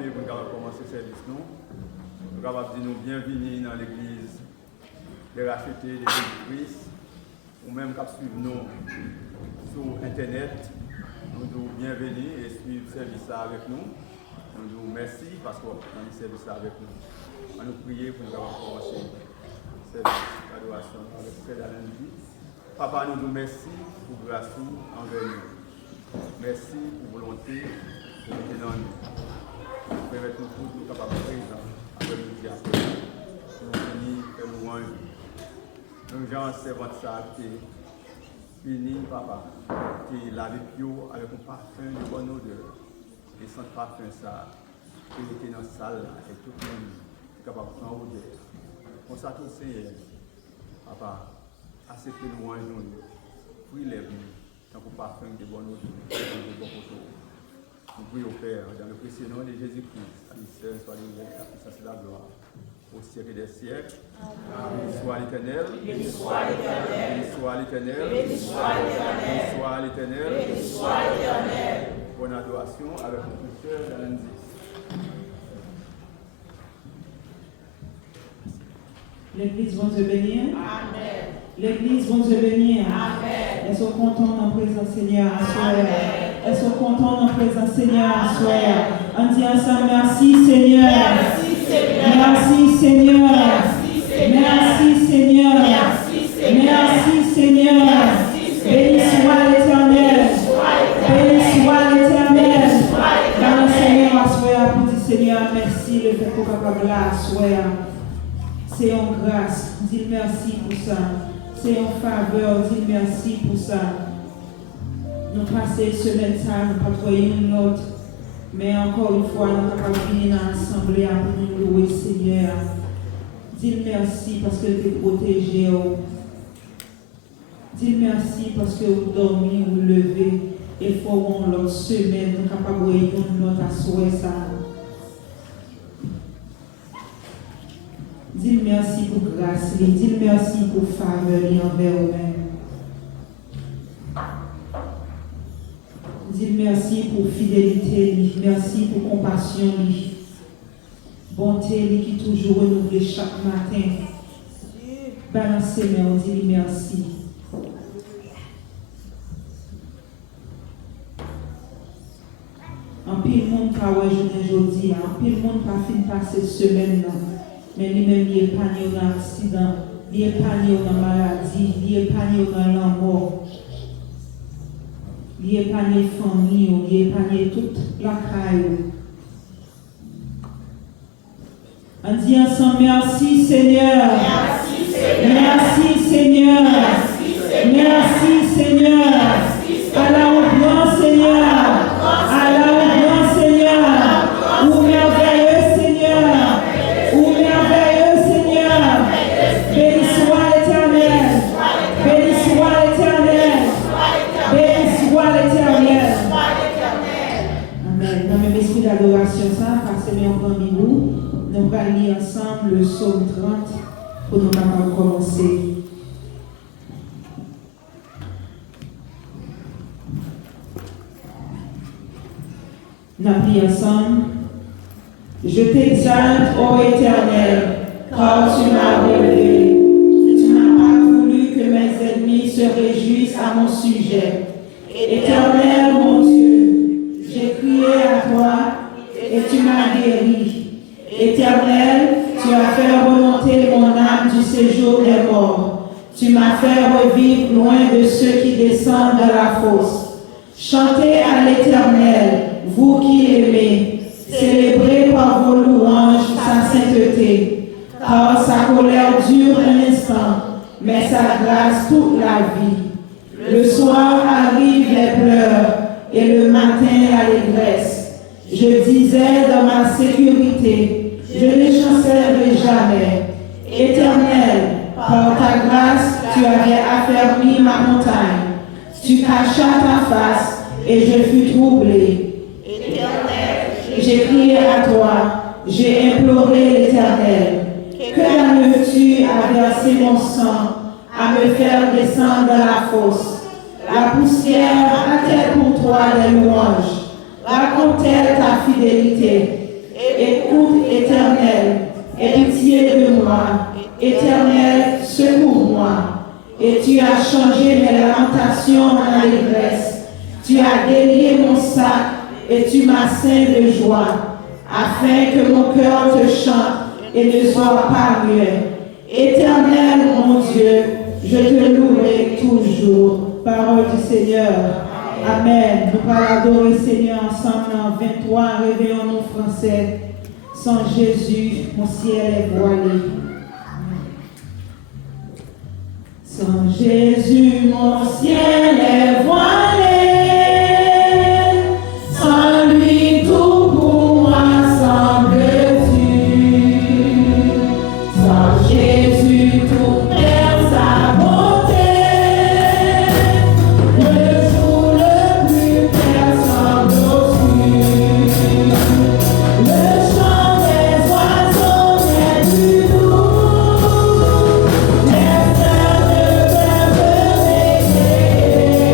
camper pour commencer le service. Nous sommes capables de dire bienvenue dans l'église des rachetés de Jésus-Christ, ou même qui suivent nous sur Internet. Nous disons bienvenue et suivre le service avec nous. Nous disons merci parce qu'on a le service avec nous. On nous prie pour nous commencer le service d'adoration avec Frère Alain. Papa, nous nous merci pour grâce envers nous. Merci pour volonté de nous dans nous. Permettez-nous tous nous capables de présent avec nous diacres. Nous venons faire louange. Nous gens servant ça qui fini, papa, qui lave pied avec un parfum de bonne odeur. Et sans parfum ça, qui était dans la salle et tout le monde est capable de prendre odeur. On s'attend au Seigneur, papa, acceptez nous en jour, puis lève-nous, tant qu'on parfum de bonne odeur, de bon poteau. Nous prions au Père, dans le précieux nom de Jésus-Christ, à l'Israël, soit l'évêque, à ça c'est la gloire. Au siècle des siècles. Béni soit l'Éternel. Béni soit l'Éternel. Béni soit l'Éternel. Béni soit l'Éternel. Béni soit l'Éternel. Béni soit l'Éternel. Bonne adoration avec notre frère Alain. L'Église va te bénir. Amen. L'Église va te bénir. Amen. Elles sont contentes en présence Seigneur à soir. Amen. Elles sont contentes en présence Seigneur à soir. On dit ensemble merci Seigneur. Merci Seigneur. Merci Seigneur. Merci Seigneur. Merci Seigneur. Merci Seigneur. Merci Seigneur. Merci Seigneur. Béni soit l'Éternel. Béni soit l'Éternel. Dans le Seigneur à soir pour dire Seigneur merci le fait qu'on soit capable là à soir. C'est en grâce, dis merci pour ça. C'est en faveur, dis merci pour ça. Nous passons une semaine ça, nous pas trouvé une autre. Mais encore une fois, nous avons fini dans l'assemblée pour nous louer Seigneur. Dis merci parce que tu es protégé. Dis merci parce que vous dormez, vous levez. Et faut l'autre semaine, nous sommes capables de réunir notre assoir ça. Dis merci pour grâce, dis merci pour faveur envers vous-même. Dis merci pour fidélité, merci pour compassion, bonté qui toujours renouvelée chaque matin. Balancez, mais on dit merci. En pile monde qui a aujourd'hui, en pile monde qui a fini passer semaine. Mais lui-même, il est épargné dans l'accident, il est épargné dans la maladie, il est épargné dans la mort. Il est épargné la famille, il est épargné toute la caille. On dit ensemble, merci Seigneur. Merci Seigneur. Merci Seigneur. Merci Seigneur. Merci Seigneur. À la hauteur Seigneur. À la hauteur Seigneur. Ou merveilleux Seigneur. Ou merveilleux Seigneur. Béni soit l'Éternel. Béni soit l'Éternel. Béni soit l'Éternel. Amen. Dans le même esprit d'adoration, ça, passez-moi en parmi vous. Nous allons lire ensemble le psaume 30 pour nous capables commencer. Nous prions ensemble. Je t'exalte, ô Éternel, car tu m'as relevé. Tu n'as pas voulu que mes ennemis se réjouissent à mon sujet. Éternel, mon Dieu, j'ai crié à toi et tu m'as guéri. Éternel, tu as fait remonter mon âme du séjour des morts. Tu m'as fait revivre loin de ceux qui descendent de la fosse. Chantez à l'Éternel, vous qui l'aimez. Célébrez par vos louanges sa sainteté. Car sa colère dure un instant, mais sa grâce toute la vie. Le soir arrivent les pleurs et le matin l'allégresse. Je disais dans ma sécurité, je ne chancellerai jamais. Éternel, par ta grâce, tu avais affermi ma montagne. Tu cachas ta face et je fus troublé. Éternel, J'ai crié à toi, j'ai imploré l'Éternel. Que l'aimes-tu à verser mon sang, à me faire descendre dans la fosse? La poussière a-t-elle pour toi des louanges? Raconte-t-elle ta fidélité? écoute, Éternel, aie pitié de moi. Éternel, secours-moi. Et tu as changé mes lamentations en allégresse. Tu as délié mon sac et tu m'as ceint de joie, afin que mon cœur te chante et ne soit pas muet. Éternel, mon Dieu, je te louerai toujours. Parole du Seigneur. Amen. Nous allons adorer le Seigneur ensemble en 23. Réveillons-nous français. Sans Jésus, mon ciel est voilé. Sans Jésus, mon ciel est voilé. Sans lui, tout pour moi semble-tu. Sans Jésus, tout perd sa beauté. Le jour le plus clair semble obscur. Le chant des oiseaux n'est plus doux. Les fleurs ne peuvent m'éclairer.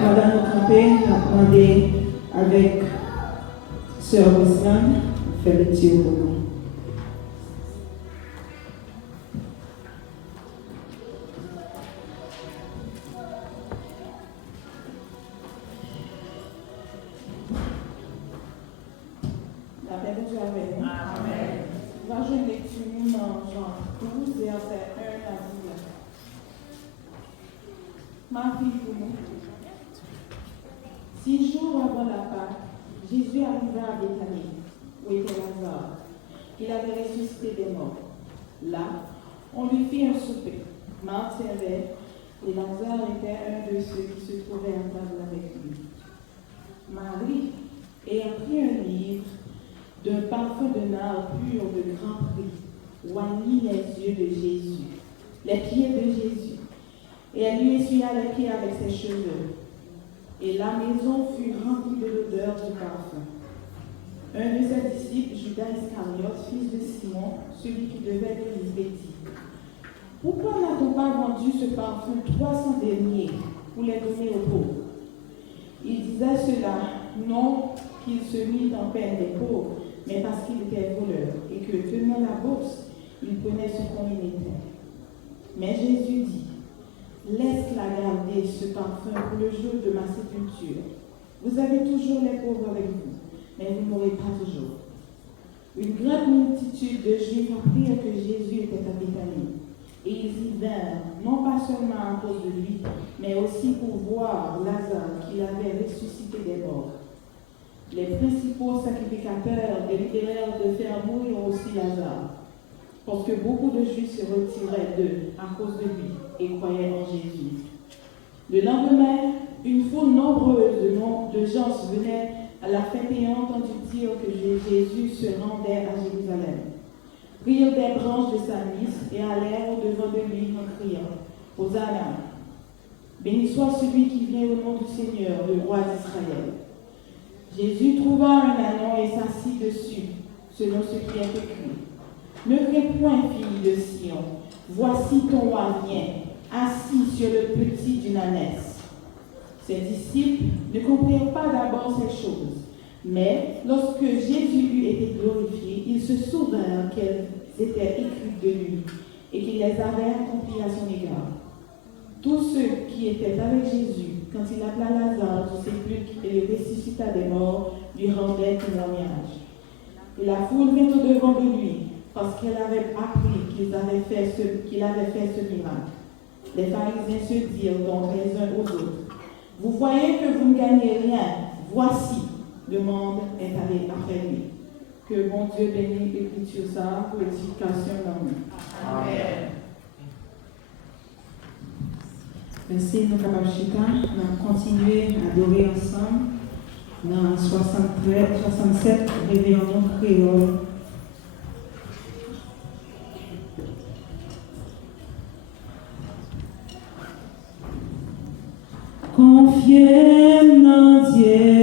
Pendant nos campés, nous avons demandé avec Sœur Osman de faire le tir pour nous. La paix de Dieu avec nous. Amen. On va jouer une lecture dans Jean 12, verset 1 à 10. Ma fille pour nous. 6 jours avant la Pâque, Jésus arriva à Béthanie, où était Lazare. Il avait ressuscité des morts. Là, on lui fit un souper. Marthe servait, et Lazare était un de ceux qui se trouvaient à table avec lui. Marie ayant pris un livre d'un parfum de nard pur de grand prix, oignit les yeux de Jésus, les pieds de Jésus, et elle lui essuya les pieds avec ses cheveux. Et la maison fut remplie de l'odeur du parfum. Un de ses disciples, Judas Iscariote, fils de Simon, celui qui devait le dit: pourquoi n'a-t-on pas vendu ce parfum 300 deniers pour les donner aux pauvres? Il disait cela, non qu'il se mit en peine des pauvres, mais parce qu'il était voleur, et que, tenant la bourse, il prenait ce qu'on y mettait. Mais Jésus dit: laisse-la garder ce parfum pour le jour de ma sépulture. Vous avez toujours les pauvres avec vous, mais vous n'aurez pas toujours. Une grande multitude de Juifs apprirent que Jésus était à Béthanie. Et ils y vinrent, non pas seulement à cause de lui, mais aussi pour voir Lazare qu'il avait ressuscité des morts. Les principaux sacrificateurs délibérèrent de faire mourir aussi Lazare, parce que beaucoup de Juifs se retiraient d'eux à cause de lui et croyaient en Jésus. Le lendemain, une foule nombreuse de gens venaient à la fête et ont entendu dire que Jésus se rendait à Jérusalem. Prirent des branches de sa lys et allèrent au-devant de lui en criant: Hosanna! Béni soit celui qui vient au nom du Seigneur, le roi d'Israël. Jésus trouva un ânon et s'assit dessus, selon ce qui est écrit: ne crains point, fille de Sion, voici ton roi vient, assis sur le petit d'une ânesse. Ses disciples ne comprirent pas d'abord ces choses, mais lorsque Jésus eut été glorifié, ils se souvinrent qu'elles étaient écrites de lui et qu'il les avait accomplies à son égard. Tous ceux qui étaient avec Jésus, quand il appela Lazare du sépulcre et le ressuscita des morts, lui rendaient témoignage. Et la foule vint au-devant de lui, parce qu'elle avait appris qu'il avait fait ce miracle. Les pharisiens se dirent donc les uns aux autres: vous voyez que vous ne gagnez rien, voici, le monde est allé après lui. Que bon Dieu bénisse l'écriture ça pour l'édification dans nous. Amen. Merci, nous capables de chita. Nous allons continuer à adorer ensemble dans 67, réveillons créole. Confiez en Dieu.